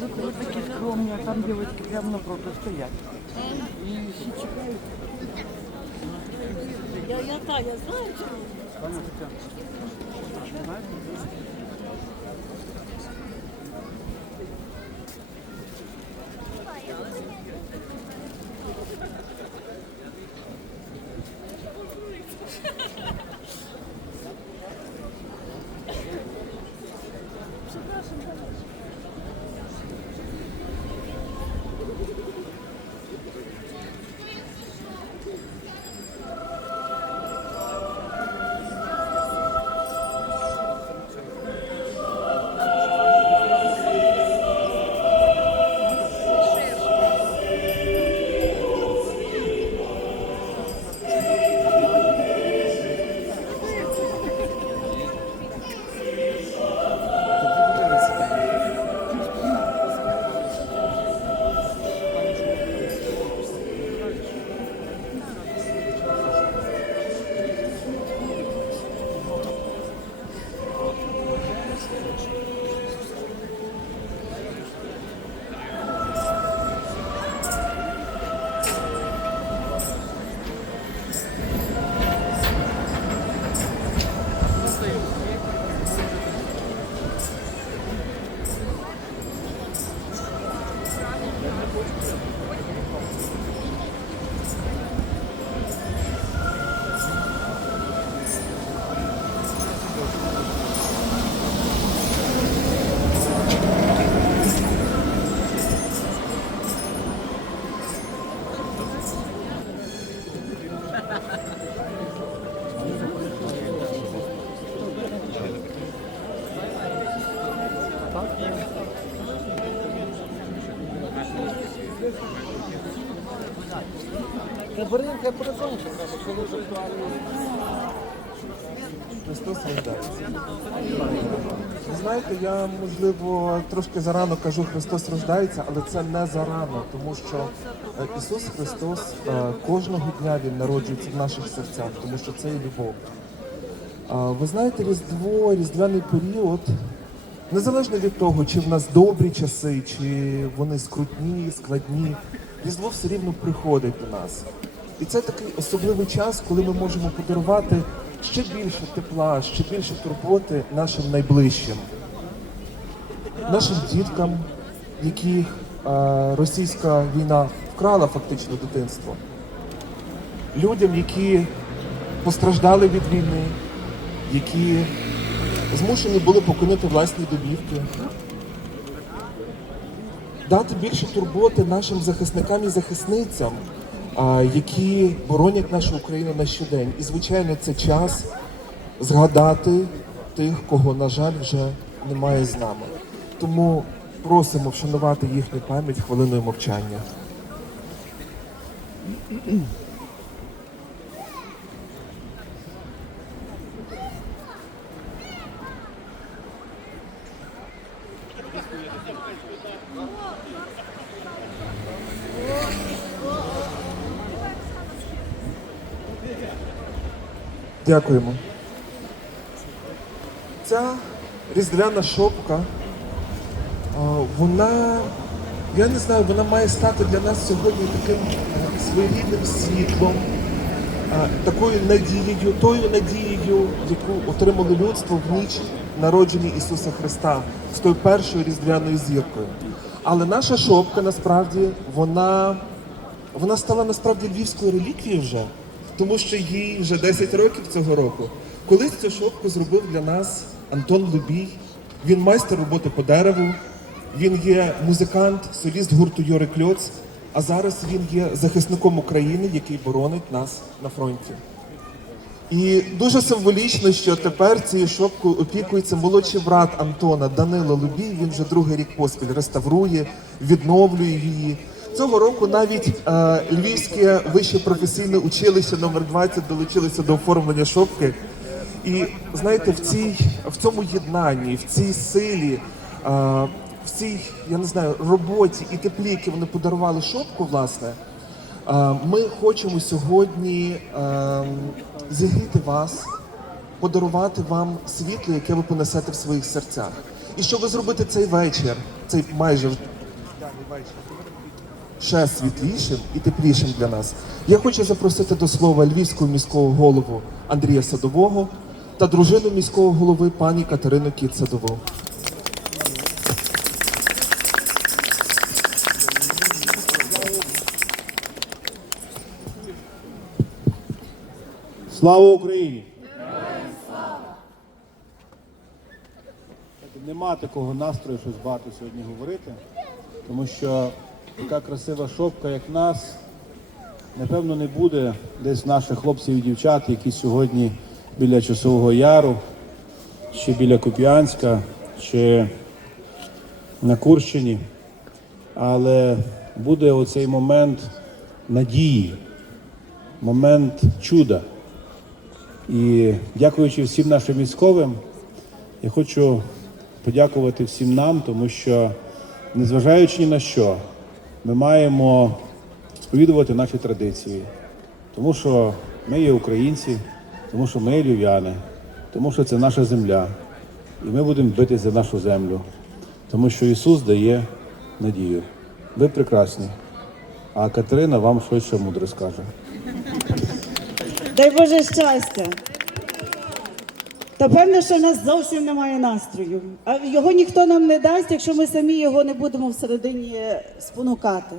Ну, вы, вы такие скромные, а там девочки прямо напротив ну, стоят. И все чекают. Я, я та, я знаю, чего. Чому. Христос рождається. Знаєте, я можливо трошки зарано кажу Христос рождається, але це не зарано, тому що е, Ісус Христос е, кожного дня Він народжується в наших серцях, тому що це є любов. Ви знаєте, Різдво, Різдвяний період, незалежно від того, чи в нас добрі часи, чи вони скрутні, складні, Різдво все рівно приходить до нас. І це такий особливий час, коли ми можемо подарувати ще більше тепла, ще більше турботи нашим найближчим, нашим діткам, яких е, російська війна вкрала фактично дитинство, людям, які постраждали від війни, які змушені були покинути власні домівки. Дати більше турботи нашим захисникам і захисницям, які боронять нашу Україну на щодень. І, звичайно, це час згадати тих, кого, на жаль, вже немає з нами. Тому просимо вшанувати їхню пам'ять хвилиною мовчання. Дякуємо. Ця різдвяна шопка, вона, я не знаю, вона має стати для нас сьогодні таким е, своєрідним світлом, такою надією, тою надією, яку отримало людство в ніч народження Ісуса Христа з тою першою різдвяною зіркою. Але наша шопка насправді вона, вона стала насправді львівською реліквією вже, тому що їй вже 10 років цього року. Колись цю шопку зробив для нас Антон Лубій. Він майстер роботи по дереву. Він є музикант, соліст гурту Йори Кльоц. А зараз він є захисником України, який боронить нас на фронті. І дуже символічно, що тепер цією шопкою опікується молодший брат Антона Данило Лубій. Він вже другий рік поспіль реставрує, відновлює її. Цього року навіть е, Львівське вище професійне училище номер 20 долучилося до оформлення шопки. І знаєте, в цій в цьому єднанні, в цій силі, е, в цій, я не знаю, роботі і теплі, які вони подарували шопку, власне. Е, Ми хочемо сьогодні е, зігріти вас, подарувати вам світло, яке ви понесете в своїх серцях. І щоб зробити цей вечір, цей майже ще світлішим і теплішим для нас. Я хочу запросити до слова львівського міського голову Андрія Садового та дружину міського голови пані Катерину Кіт Садову. Слава Україні! Нема такого настрою щось багато сьогодні говорити, тому що така красива шопка, як нас, напевно, не буде десь наших хлопців і дівчат, які сьогодні біля Часового Яру, чи біля Куп'янська, чи на Курщині. Але буде оцей момент надії, момент чуда. І дякуючи всім нашим військовим, я хочу подякувати всім нам, тому що, незважаючи ні на що, ми маємо сповідувати наші традиції, тому що ми є українці, тому що ми є львів'яни, тому що це наша земля. І ми будемо битися за нашу землю, тому що Ісус дає надію. Ви прекрасні. А Катерина вам щось ще мудре скаже. Дай Боже щастя. Та певно, що в нас зовсім немає настрою. А його ніхто нам не дасть, якщо ми самі його не будемо всередині спонукати.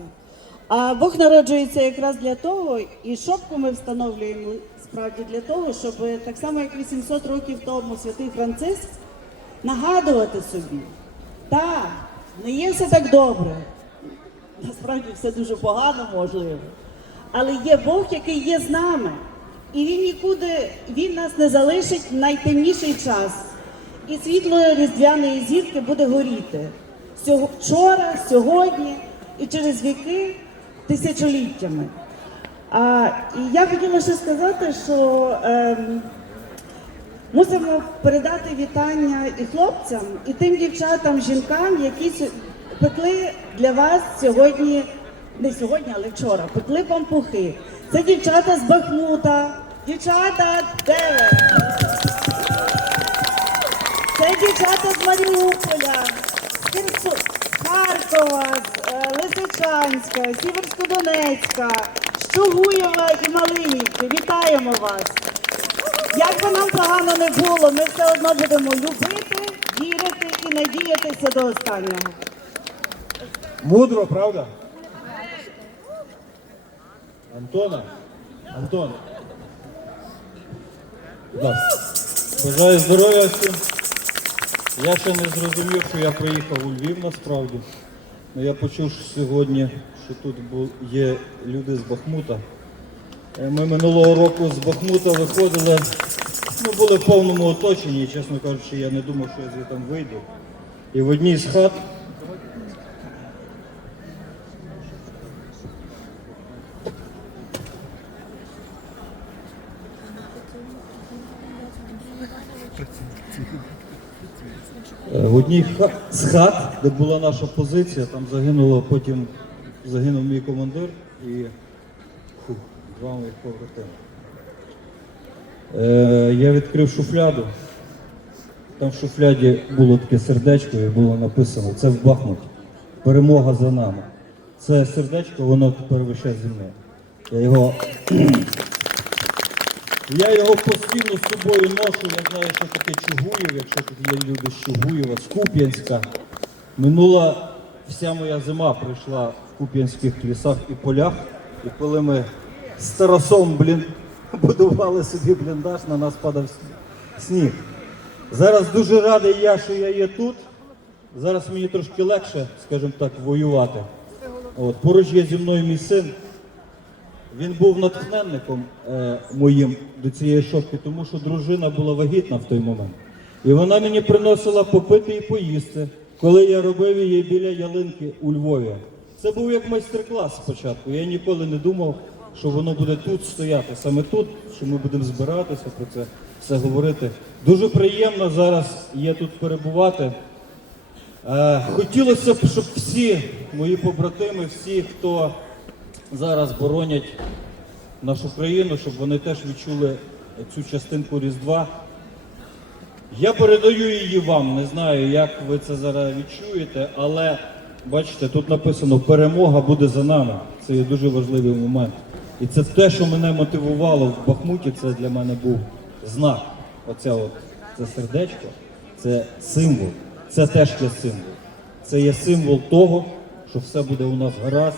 А Бог народжується якраз для того, і шопку ми встановлюємо справді для того, щоб так само, як 800 років тому святий Франциск, нагадувати собі, так, не є все так добре. Насправді все дуже погано можливо. Але є Бог, який є з нами. І він нікуди, він нас не залишить в найтемніший час. І світло різдвяної зірки буде горіти. Вчора, сьогодні і через віки тисячоліттями. А, і я хотіла ще сказати, що ем, Мусимо передати вітання і хлопцям, і тим дівчатам, жінкам, які пекли для вас сьогодні, не сьогодні, але вчора, пекли пампухи. Це дівчата з Бахмута. Дівчата, де? Це дівчата з Маріуполя, з Херсу, Харкова, е, Лисичанська, Сіверсько-Донецька, Чугуєва і Малинівки. Вітаємо вас! Як би нам погано не було, ми все одно будемо любити, вірити і надіятися до останнього. Мудро, правда? Антона? Антон. Бажаю здоров'я всім. Я ще не зрозумів, що я приїхав у Львів насправді. Ну, я почув що сьогодні, що тут є люди з Бахмута. Е, Ми минулого року з Бахмута виходили, ну, були в повному оточенні, чесно кажучи, я не думав, що я звідти вийду. І в одній з хат В одній з хат, де була наша позиція, там загинуло потім загинув мій командир і два моїх побратими. Е, я відкрив шуфляду. Там в шуфляді було таке сердечко і було написано це в Бахмут. Перемога за нами. Це сердечко, воно тепер вище зі мною. Я його я його постійно з собою ношу, я знаю, що таке Чугуїв, якщо тут є люди з Чугуєва, з Куп'янська. Минула вся моя зима прийшла в Куп'янських лісах і полях. І коли ми з Тарасом блін, будували собі бліндаж, на нас падав сніг. Зараз дуже радий я, що я є тут. Зараз мені трошки легше, скажімо так, воювати. От, поруч є зі мною мій син. Він був натхненником е, моїм до цієї шопки, тому що дружина була вагітна в той момент. І вона мені приносила попити і поїсти, коли я робив її біля ялинки у Львові. Це був як майстер-клас спочатку. Я ніколи не думав, що воно буде тут стояти, саме тут, що ми будемо збиратися про це все говорити. Дуже приємно зараз є тут перебувати. Е, хотілося б, щоб всі мої побратими, всі, хто зараз боронять нашу країну, щоб вони теж відчули цю частинку Різдва. Я передаю її вам, не знаю, як ви це зараз відчуєте, але бачите, тут написано перемога буде за нами. Це є дуже важливий момент. І це те, що мене мотивувало в Бахмуті, це для мене був знак. Оця от це сердечко, це символ. Це теж є символ. Це є символ того, що все буде у нас гаразд.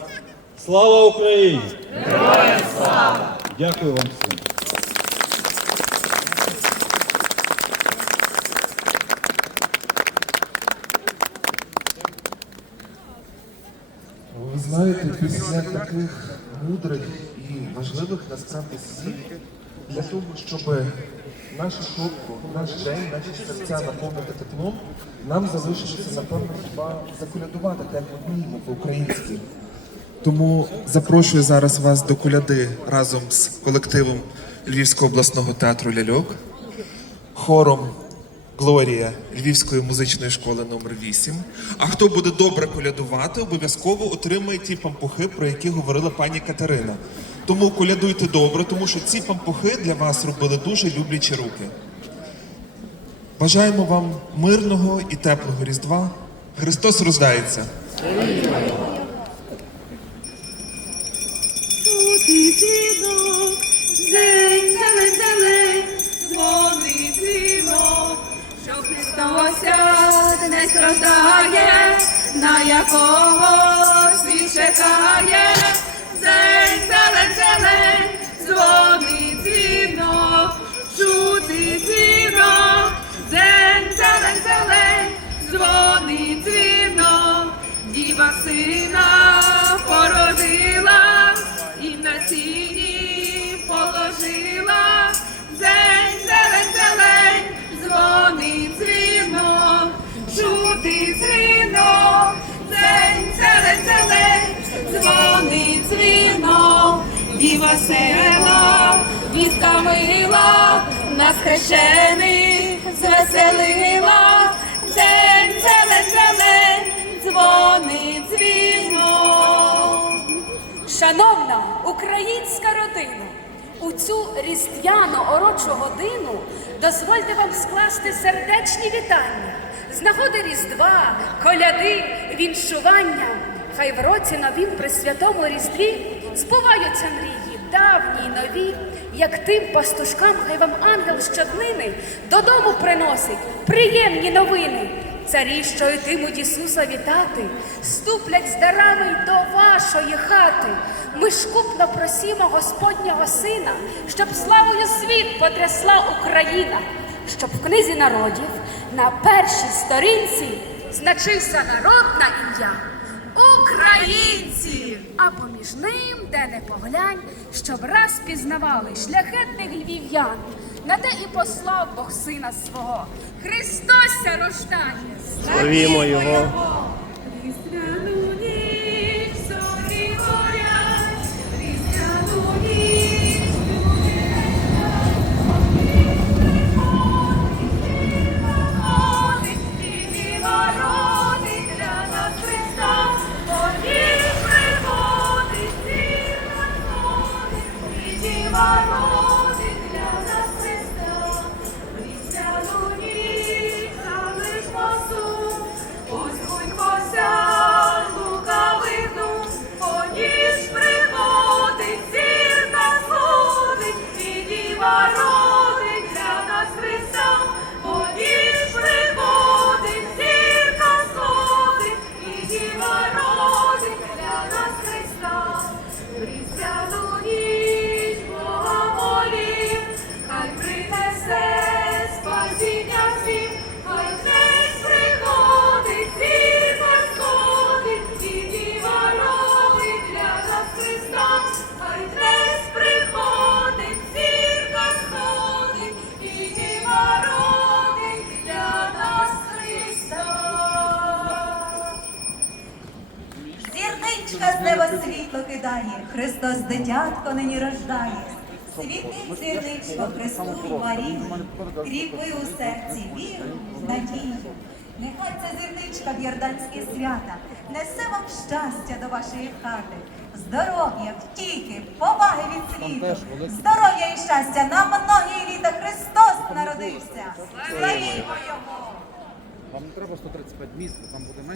Слава Україні! Героям слава! Дякую вам всім. Ви знаєте, після таких мудрих і важливих насправді слів, для того, щоб нашу шубку, наш день, наші серця наповнити теплом, нам залишилося, напевно, хіба заколядувати, так як вміємо по-українськи. Тому запрошую зараз вас до коляди разом з колективом Львівського обласного театру Ляльок, хором Глорія Львівської музичної школи номер 8 А хто буде добре колядувати, обов'язково отримає ті пампухи, про які говорила пані Катерина. Тому колядуйте добре, тому що ці пампухи для вас робили дуже люблячі руки. Бажаємо вам мирного і теплого Різдва. Христос рождається! Чути дзвінок, дзень, зелень, зелень, дзвонить дзвінок, що Христося не страждає, на якого світ чекає. Дзень, зелень, зелень, села, вістка мила, нас хрещених звеселила. Дзень, зелень, зелень, дзвонить дзвінок. Шановна українська родина, у цю різдвяну орочу годину дозвольте вам скласти сердечні вітання з нагоди Різдва, коляди, віншування. Хай в році новім при святому Різдві збуваються мрії, й нові, як тим пастушкам, хай вам ангел щоднини додому приносить приємні новини. Царі, що йтимуть Ісуса вітати, ступлять з дарами до вашої хати. Ми шкупно просімо Господнього Сина, щоб славою світ потрясла Україна, щоб в книзі народів на першій сторінці значився народ на ім'я Українці. А поміж ним, де не поглянь, щоб раз пізнавали шляхетних львів'ян. На те і послав Бог сина свого. Христося рождає. Славімо Його. Зірничка з неба світло кидає, Христос дитятко нині рождає. Світить зірничко Христу Марію, кріпи у серці віру, надію. Нехай ця зірничка в Йорданські свята несе вам щастя до вашої хати, здоров'я, втіхи, поваги від світу, здоров'я і щастя на многі літа Христос народився. Славімо Його! Вам не треба 135 місць, там буде менше.